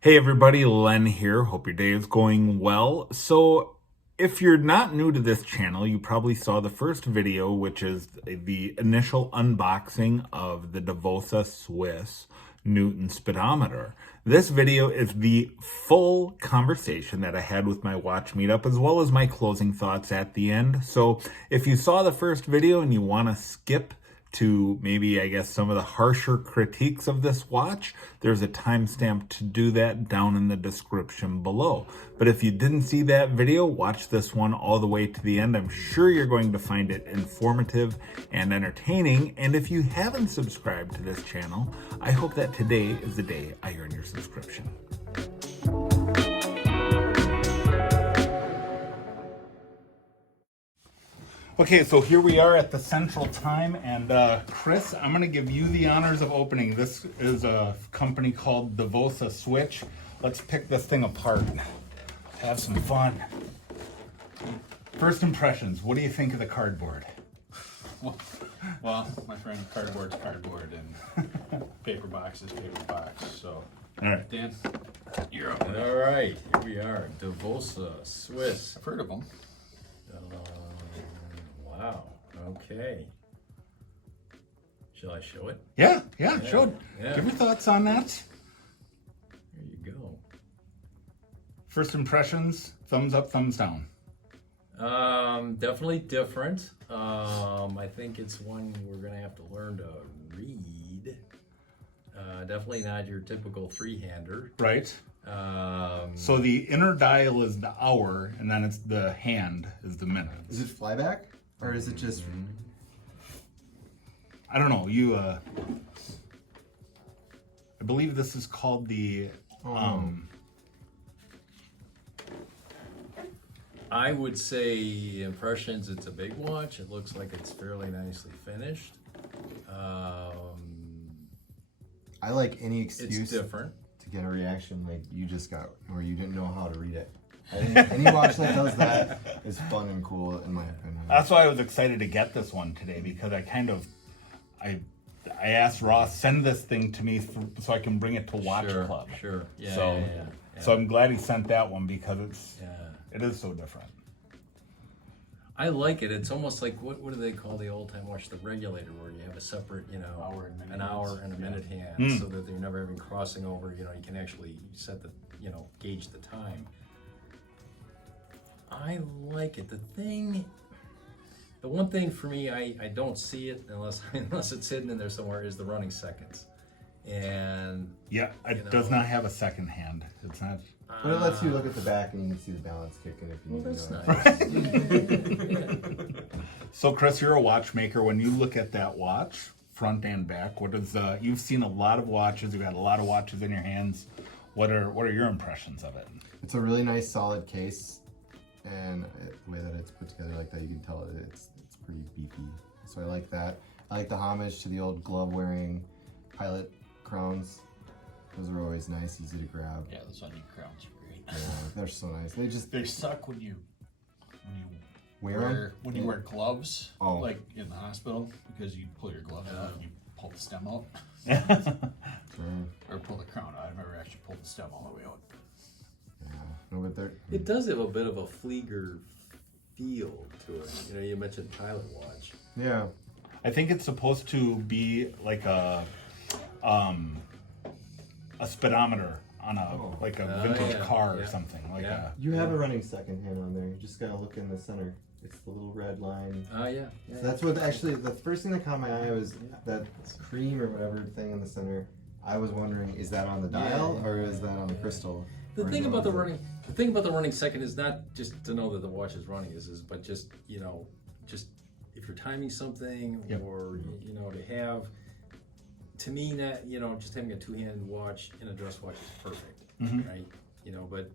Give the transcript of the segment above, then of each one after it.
Hey everybody, Len here. Hope your day is going well. So, if you're not new to this channel, you probably saw the first video, which is the initial unboxing of the Davosa Swiss Newton Speedometer. This video is the full conversation that I had with my watch meetup, as well as my closing thoughts at the end. So, if you saw the first video and you want to skip to maybe, I guess, some of the harsher critiques of this watch, there's a timestamp to do that down in the description below. But if you didn't see that video, watch this one all the way to the end. I'm sure you're going to find it informative and entertaining. And if you haven't subscribed to this channel, I hope that today is the day I earn your subscription. Okay, so here we are at the Central Time, and Chris, I'm going to give you the honors of opening. This is a company called Davosa Switch. Let's pick this thing apart. Have some fun. First impressions, what do you think of the cardboard? Well, my friend, cardboard's cardboard, and paper box is paper box, so. All right. Dan, you're up. All right, here we are, Davosa Swiss. I've heard of them. Wow, okay. Shall I show it? Yeah, show it. Yeah. Give your thoughts on that. There you go. First impressions, thumbs up, thumbs down. Definitely different. I think it's one we're gonna have to learn to read. Definitely not your typical three-hander. Right. So the inner dial is the hour, and then it's the hand is the minute. Is it flyback? Or is it just... I don't know. You, I believe this is called the, I would say impressions, it's a big watch. It looks like it's fairly nicely finished. I like any It's excuse different. to get a reaction like you just got, or you didn't know how to read it. I think any watch that does that is fun and cool, in my opinion. that's why I was excited to get this one today, because I asked Ross, send this thing to me so I can bring it to Watch Sure, Club. sure. Yeah, So, yeah. so I'm glad he sent that one, because Yeah. it is so different. I like it. It's almost like, what do they call the old time watch? The regulator, where you have a separate, Hour and minute an hour hands. and a minute hand, Mm. so that they're never even crossing over. You can actually set the, gauge the time. I like it. The one thing for me, I don't see it unless it's hidden in there somewhere, is the running seconds. And Yeah, it You does know. not have a second hand. It's not. But it lets you look at the back and you can see the balance kicking if you well, need that's to know. nice. So Chris, you're a watchmaker. When you look at that watch, front and back, what is you've seen a lot of watches, you've got a lot of watches in your hands. What are your impressions of it? It's a really nice solid case, and the way that it's put together like that, you can tell it's pretty beefy. So I like that. I like the homage to the old glove-wearing pilot crowns. Those are always nice, easy to grab. Yeah, those onion crowns are great. Yeah, they're so nice. They suck when you Wear 'em? wear gloves, Oh. like in the hospital, because you pull your gloves out and you pull the stem out, or pull the crown out. I've never actually pulled the stem all the way out. Yeah, no, but they're... It does have a bit of a Flieger feel to it. You mentioned pilot watch. Yeah. I think it's supposed to be like a speedometer on a like a vintage yeah, car or yeah. something like Yeah. You have a running second hand on there. You just gotta look in the center. It's the little red line. Oh, yeah. So that's what actually, the first thing that caught my eye was that cream or whatever thing in the center. I was wondering, is that on the dial or is that on the crystal? The Or is thing it about the on running second is not just to know that the watch is running, but just just if you're timing something, Yep. or to have, to me, that just having a two-hand watch in a dress watch is perfect, Mhm. right?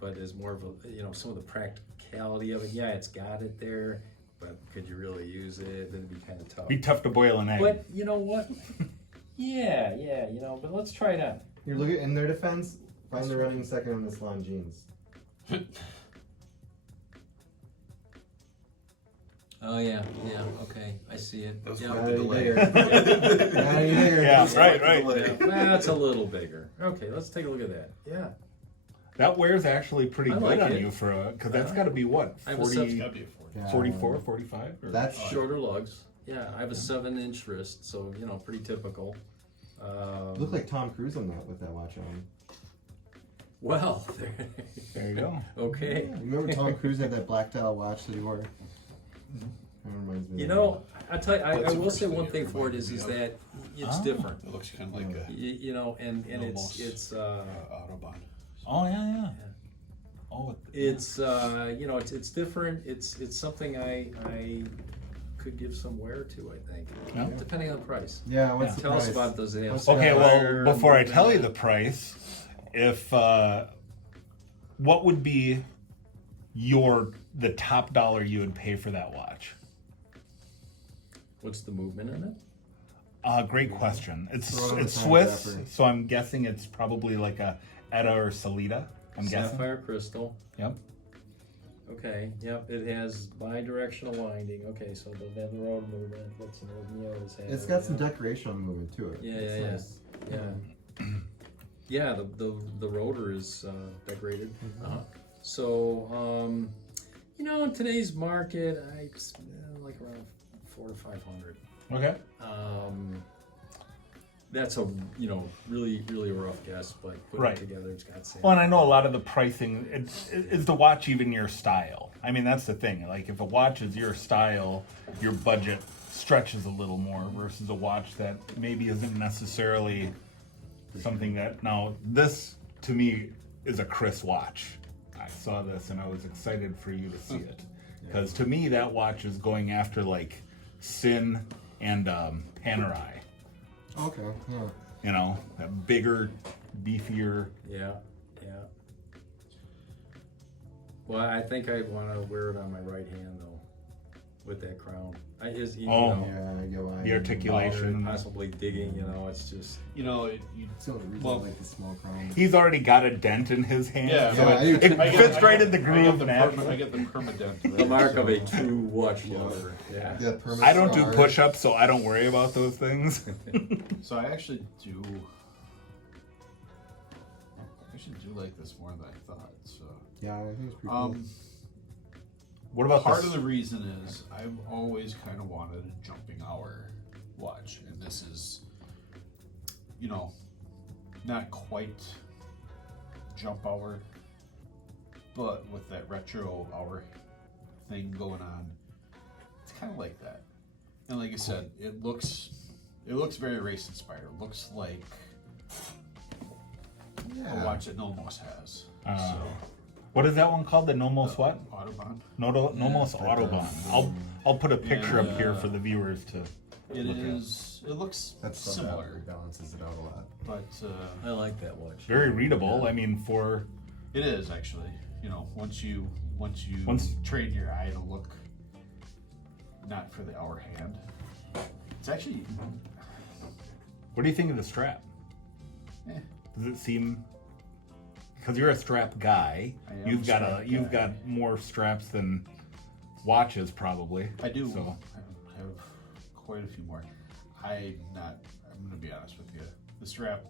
But as more of a some of the practicality of it, yeah, it's got it there, but could you really use it? That'd be kind of tough. Be tough to boil an egg. But you know what? yeah, but let's try it out. Here, look at, in their defense, find the running second on this Longines. Oh yeah, okay, I see it. Those Yeah. were- Not the any delay. bigger. Not any bigger. Yeah, right. Yeah, that's a little bigger. Okay, let's take a look at that. Yeah. That wears actually pretty I good like on it. you because that's got to be what, I have a 40, It's gotta be a 40. Yeah. 44, 45? Or- That's Shorter lugs. Yeah, I have a 7-inch wrist, so pretty typical. You look like Tom Cruise on that with that watch on. Well, There you go. okay. You remember Tom Cruise had that black dial watch that he wore? That reminds me. I tell you, I What's the will first say thing one it thing for it reminded is me of? that it's Oh. different. It looks kind of like a And Almost. it's Autobahn. Oh, yeah. Oh, it's it's different. It's something I could give some wear to. I think, Yeah. depending on the price. Yeah, what's the Tell us price? about those. They have What's Okay, Sapphire, well, before I movement. tell you the price, if what would be the top dollar you would pay for that watch? What's the movement in it? Great question. It's Throw it on the time Swiss, zapper. so I'm guessing it's probably like a Etta or Salida. I'm guessing. Sapphire crystal. Yep. Okay. Yep. It has bi-directional winding. Okay, so it doesn't have the road movement. Let's see what Neo's have. It's got some decoration movement to it. Yeah, It's yeah, nice. Yeah. Yeah. The rotor is decorated. Mm-hmm. So in today's market, I like around 400 to 500. Okay. That's a really really rough guess, but put Right. it together, it's got same. Well, and I know a lot of the pricing is the watch even your style. I mean, that's the thing. Like, if a watch is your style, your budget stretches a little more versus a watch that maybe isn't necessarily something that. Now, this to me is a Chris watch. I saw this and I was excited for you to see it because to me that watch is going after like Sin and Panerai. Okay, yeah. That bigger, beefier. Yeah. Well, I think I want to wear it on my right hand though, with that crown. Oh. Yeah, I get why. The articulation. possibly digging. It's just. It's the only reason I like the small crown. He's already got a dent in his hand, Yeah, so yeah, it I get- fits right in the I groove get the naturally. I get the permadent. The mark of a true watch lover. Yeah. Yeah, perma I don't do scar. push-ups, so I don't worry about those things. So I actually do like this more than I thought. So Yeah, I think it's pretty cool. What about part this? of the reason is I've always kind of wanted a jumping hour watch, and this is, not quite jump hour, but with that retro hour thing going on, it's kind of like that. And like I said, it looks very race inspired. It looks like a watch that Nomos has. So What is that one called? The Nomos what? Autobahn. Nomos Autobahn. I'll put a picture up here for the viewers to. It look at. is. It looks That's similar, balances it out a lot. but I like that watch. Very readable. I mean, for it is actually. Once you Once- train your eye to look not for the hour hand, it's actually. what do you think of the strap? Eh, Does it seem? Because you're a strap guy, I am you've a got strap you've guy. got more straps than watches probably. I do. So I have quite a few more. I'm going to be honest with you. The strap,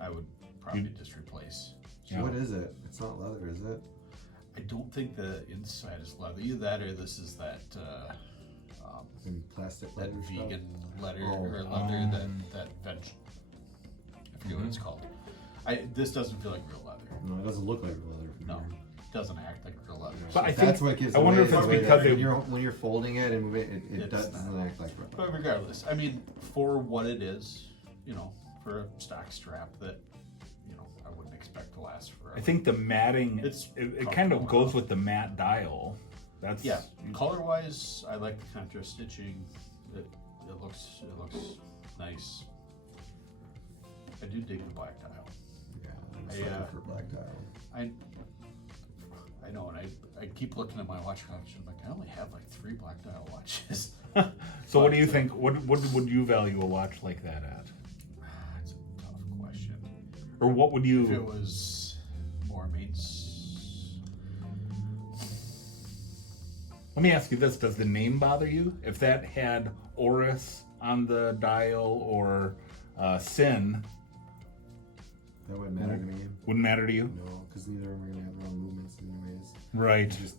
I would probably just replace. Yeah. What is it? It's not leather, is it? I don't think the inside is leather. Either that or this is that Maybe plastic that leather vegan leather Oh. or leather that veg. I forget what it's called. This doesn't feel like real leather. stuff? No, it doesn't look like leather. from No, here. it doesn't act like real leather. But I That's think- what gives I wonder away if it's the way because that it- when you're folding it and moving it, it It's doesn't not. act like rubber. But regardless, I mean, for what it is, for a stock strap that, I wouldn't expect to last forever. I think the matting It's it kind of comfortable goes enough. with the matte dial. That's Yeah, color-wise, I like the contrast stitching. It looks nice. I do dig the black dial. Yeah, I'm I, excited uh, for black dial. I know, and I keep looking at my watch collection. I'm like, I only have like 3 black dial watches. So what do you think? What would you value a watch like that at? That's a tough question. Or what would If it you? was more Let me ask you this: does the name bother you? If that had Oris on the dial or Sin, That wouldn't matter to me. Wouldn't matter to you? No, because neither of them are gonna have their own movements anyways. Right. Just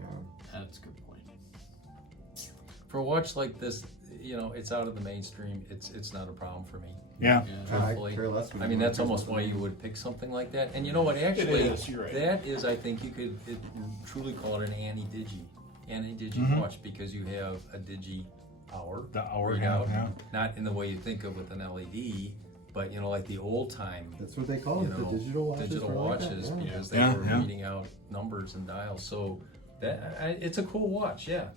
yeah. That's a good point. For a watch like this, you know, it's out of the mainstream. It's not a problem for me. Yeah. Truthfully. I care less when I you mean, want that's to almost something why you new. would pick something like that. And you know what? Actually, is, you're right. that is, I think you could truly call it an anti-digi watch, because you have a digi hour. The hour, readout, yeah. not in the way you think of with an LED, but you know, like the old time. That's what they call You it, know, the digital watches. digital were like that, watches, yeah. because they Yeah, were yeah. reading out numbers and dials. So it's a cool watch. Yeah.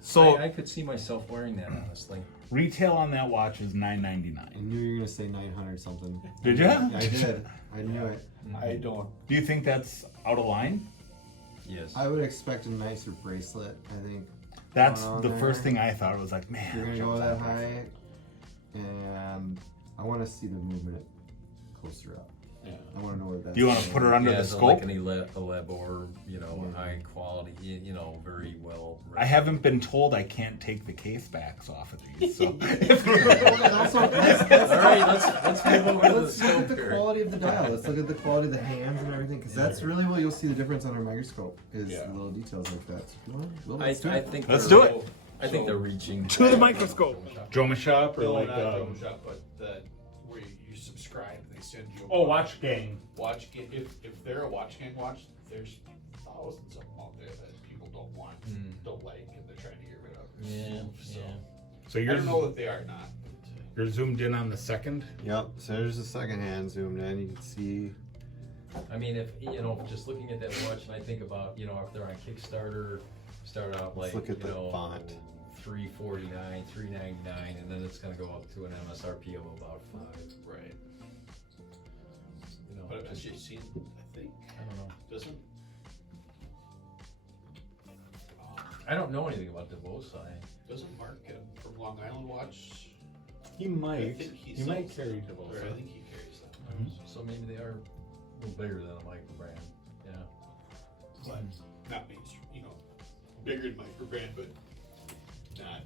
So I could see myself wearing that, honestly. retail on that watch is $9.99. I knew you were gonna say 900 something. Did ya? Yeah, I did. I knew it. I don't. Do you think that's out of line? Yes. I would expect a nicer bracelet. I think That's Going on the there. first thing I thought. It was like, man, you're gonna jumps go that out there. high, and I want to see the movement closer up. Yeah. I want to know where that's. Do you want to put her under the so scope? like an Elabor, you know, high quality, you know, very well. I haven't been told I can't take the case backs off of these. So And also, All right, let's move over to the let's look scope at the here. quality of the dial. Let's look at the quality of the hands and everything, because that's really what you'll see the difference on our microscope is Yeah. the little details like that. So if you want, well, I let's do it. think Let's they're- do it. I think they're reaching to the microscope. Droma Shop or No, like not Dome Shop, but that where you subscribe, they send you. oh, Watch Gang. Watch gang. If they're a watch gang watch, there's thousands of them out there that people don't want, don't like, and they're trying to get rid of. So So I you're don't know that they are not. you're zoomed in on the second. Yep. So there's the second hand zoomed in. You can see. I mean, if you know, just looking at that watch, and I think about, you know, if they're on Kickstarter, start out like, look at you the know, font. $349, $399, and then it's gonna go up to an MSRP of about $5. Right. You know, But as you've seen, I think I don't know. doesn't. I don't know anything about Davosa. Doesn't Mark from Long Island watch? He I might. think He sells might them. carry Or I Davosa. think he carries them. So maybe they are a little bigger than a micro brand. Yeah. But not mainstream. You know, bigger than micro brand, but not.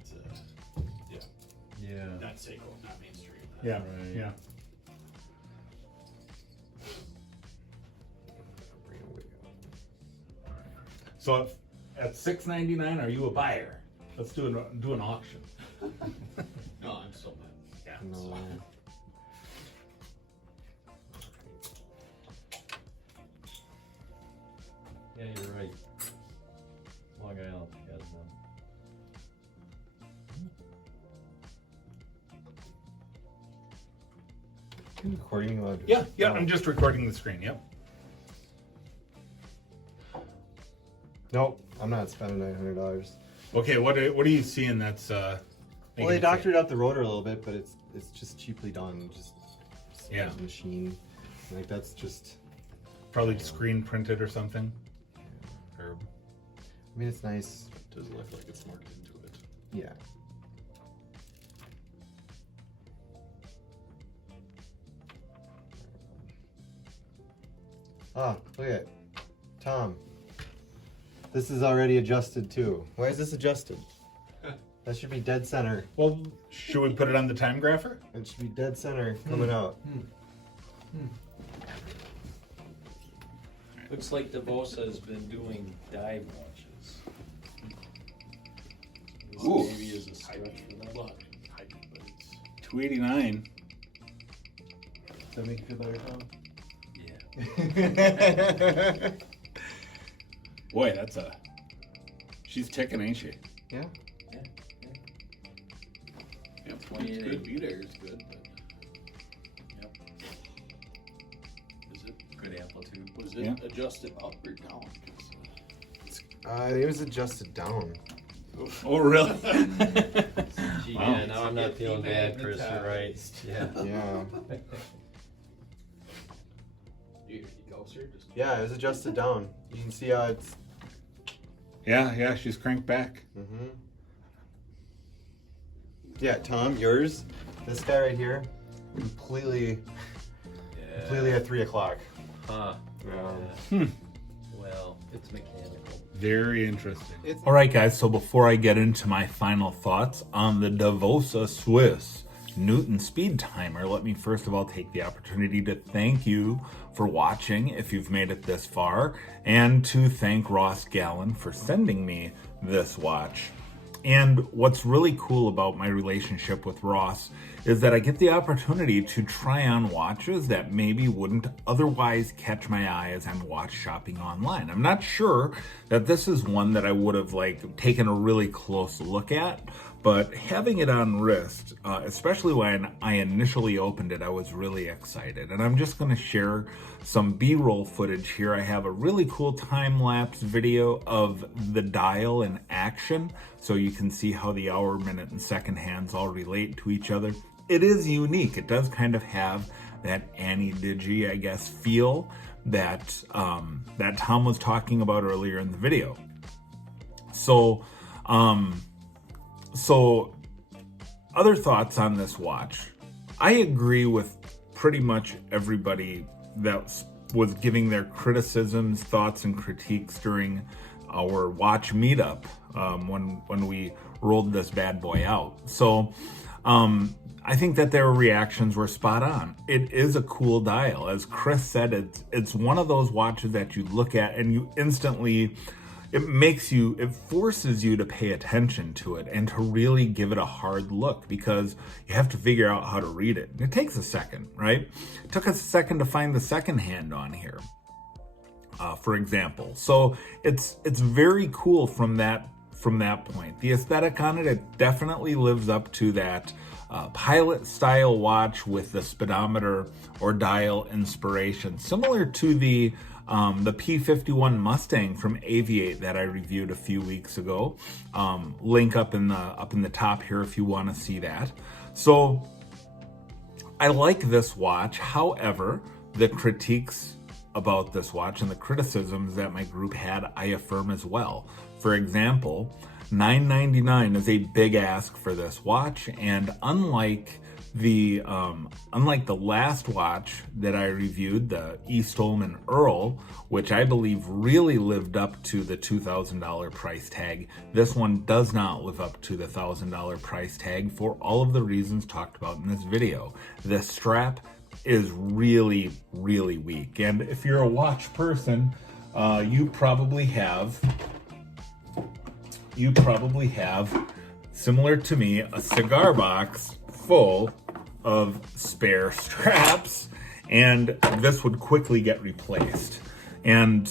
Yeah. Not Seiko, not mainstream. Yeah. Right. Yeah. So if, at $6.99, are you a buyer? Let's do an auction. No, I'm still not. Yeah. No. Yeah, you're right. Long Island has them. Recording mode. Yeah. I'm just recording the screen. Yep. Nope. I'm not spending $900. Okay. What are you seeing? That's Well, making they it doctored out the rotor a little bit, but it's just cheaply done. Just Yeah. machine. Like that's just. probably screen printed or something. Or I mean, it's nice. It doesn't look like it's marked into it. Yeah. Ah, look at it. Tom. This is already adjusted too. Why is this adjusted? That should be dead center. well, should we put it on the time grapher? It should be dead center coming out. Looks like Davosa has been doing dive watches. This Ooh. maybe is a stretch for them. Look, but it's. $289. Does that make you feel better, Tom? Yeah. Boy, she's ticking, ain't she? Yeah. Yeah, 28. good. Beat air is good, but Yep. is it? Good amplitude. Was it Yeah. adjusted up or down? 'Cause, It was adjusted down. Oh, really? Gee, Wow. yeah, now I'm not feeling bad, Chris. You're right. Yeah. Yeah. you go, sir. Just Yeah, it was adjusted down. You can see how it's. Yeah, she's cranked back. Mm-hmm. Yeah, Tom, yours. This guy right here, completely at 3 o'clock. Huh. Yeah. Well, it's mechanical. Very interesting. All right, guys, so before I get into my final thoughts on the Davosa Swiss, Newton speed timer, let me first of all take the opportunity to thank you for watching if you've made it this far, and to thank Ross Gallen for sending me this watch. And what's really cool about my relationship with Ross is that I get the opportunity to try on watches that maybe wouldn't otherwise catch my eye as I'm watch shopping online. I'm not sure that this is one that I would have taken a really close look at, but having it on wrist, especially when I initially opened it, I was really excited. And I'm just gonna share some B-roll footage here. I have a really cool time-lapse video of the dial in action, so you can see how the hour, minute, and second hands all relate to each other. It is unique. It does kind of have that Annie Digi, I guess, feel that that Tom was talking about earlier in the video. So other thoughts on this watch. I agree with pretty much everybody that was giving their criticisms, thoughts, and critiques during our watch meetup when we rolled this bad boy out. So I think that their reactions were spot on. It is a cool dial. As Chris said, it's one of those watches that you look at and you instantly, it forces you to pay attention to it and to really give it a hard look, because you have to figure out how to read it. It takes a second, right? It took us a second to find the second hand on here, for example. So it's very cool from that point. The aesthetic on it, it definitely lives up to that pilot style watch with the speedometer or dial inspiration, similar to the P51 Mustang from Aviate that I reviewed a few weeks ago. Link up in the top here if you want to see that. So I like this watch. However, the critiques about this watch and the criticisms that my group had, I affirm as well. For example, $999 is a big ask for this watch, and unlike the last watch that I reviewed, the Eastolman Earl, which I believe really lived up to the $2,000 price tag, this one does not live up to the $1,000 price tag for all of the reasons talked about in this video. The strap is really, really weak, and if you're a watch person, you probably have, similar to me, a cigar box full of spare straps, and this would quickly get replaced. And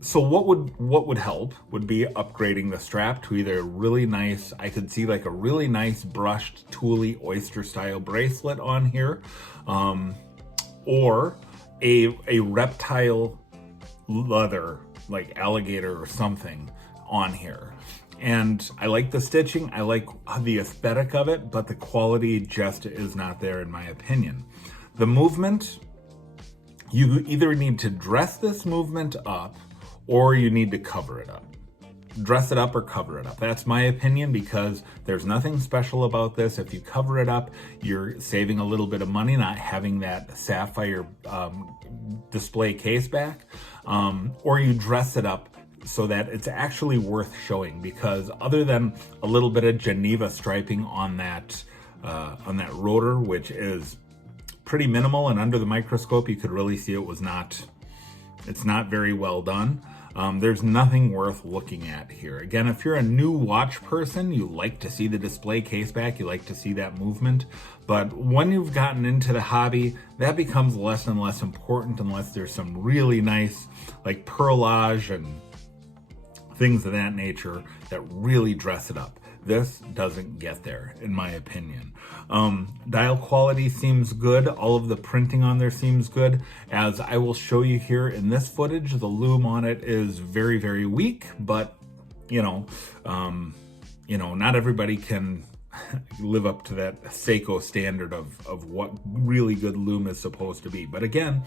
so what would help would be upgrading the strap to either a really nice, I could see like a really nice brushed tooly oyster style bracelet on here, or a reptile leather, like alligator or something on here. And I like the stitching, I like the aesthetic of it, but the quality just is not there in my opinion. The movement, you either need to dress this movement up or you need to cover it up. Dress it up or cover it up. That's my opinion, because there's nothing special about this. If you cover it up, you're saving a little bit of money not having that sapphire display case back, or you dress it up so that it's actually worth showing, because other than a little bit of Geneva striping on that rotor, which is pretty minimal, and under the microscope you could really see it's not very well done. There's nothing worth looking at here. Again, if you're a new watch person, you like to see the display case back, you like to see that movement, but when you've gotten into the hobby, that becomes less and less important unless there's some really nice like perlage and things of that nature that really dress it up. This doesn't get there, in my opinion. Dial quality seems good. All of the printing on there seems good. As I will show you here in this footage, the loom on it is very, very weak, but not everybody can live up to that Seiko standard of what really good loom is supposed to be. But again,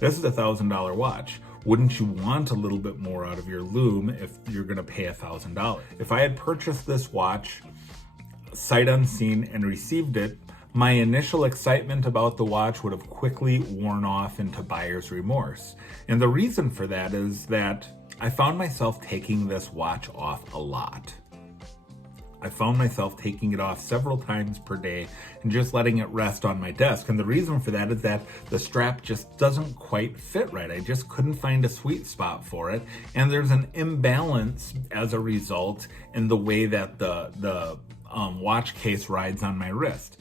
this is a $1,000 watch. Wouldn't you want a little bit more out of your loom if you're gonna pay $1,000? If I had purchased this watch sight unseen and received it, my initial excitement about the watch would have quickly worn off into buyer's remorse. And the reason for that is that I found myself taking this watch off a lot. I found myself taking it off several times per day and just letting it rest on my desk. And the reason for that is that the strap just doesn't quite fit right. I just couldn't find a sweet spot for it. And there's an imbalance as a result in the way that the watch case rides on my wrist.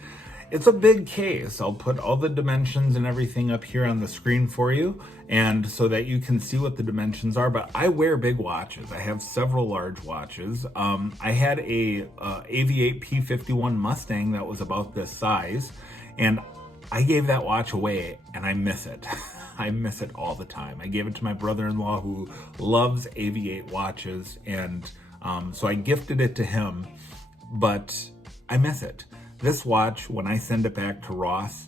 It's a big case. I'll put all the dimensions and everything up here on the screen for you, and so that you can see what the dimensions are. But I wear big watches. I have several large watches. I had a AV8 P51 Mustang that was about this size, and I gave that watch away, and I miss it. I miss it all the time. I gave it to my brother-in-law who loves AV8 watches, and so I gifted it to him, but I miss it. This watch, when I send it back to Ross,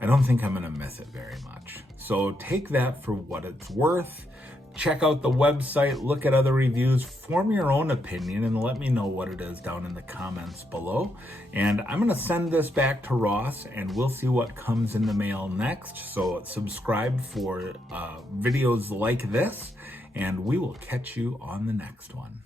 I don't think I'm gonna miss it very much. So take that for what it's worth. Check out the website, look at other reviews, form your own opinion, and let me know what it is down in the comments below. And I'm gonna send this back to Ross, and we'll see what comes in the mail next. So subscribe for videos like this, and we will catch you on the next one.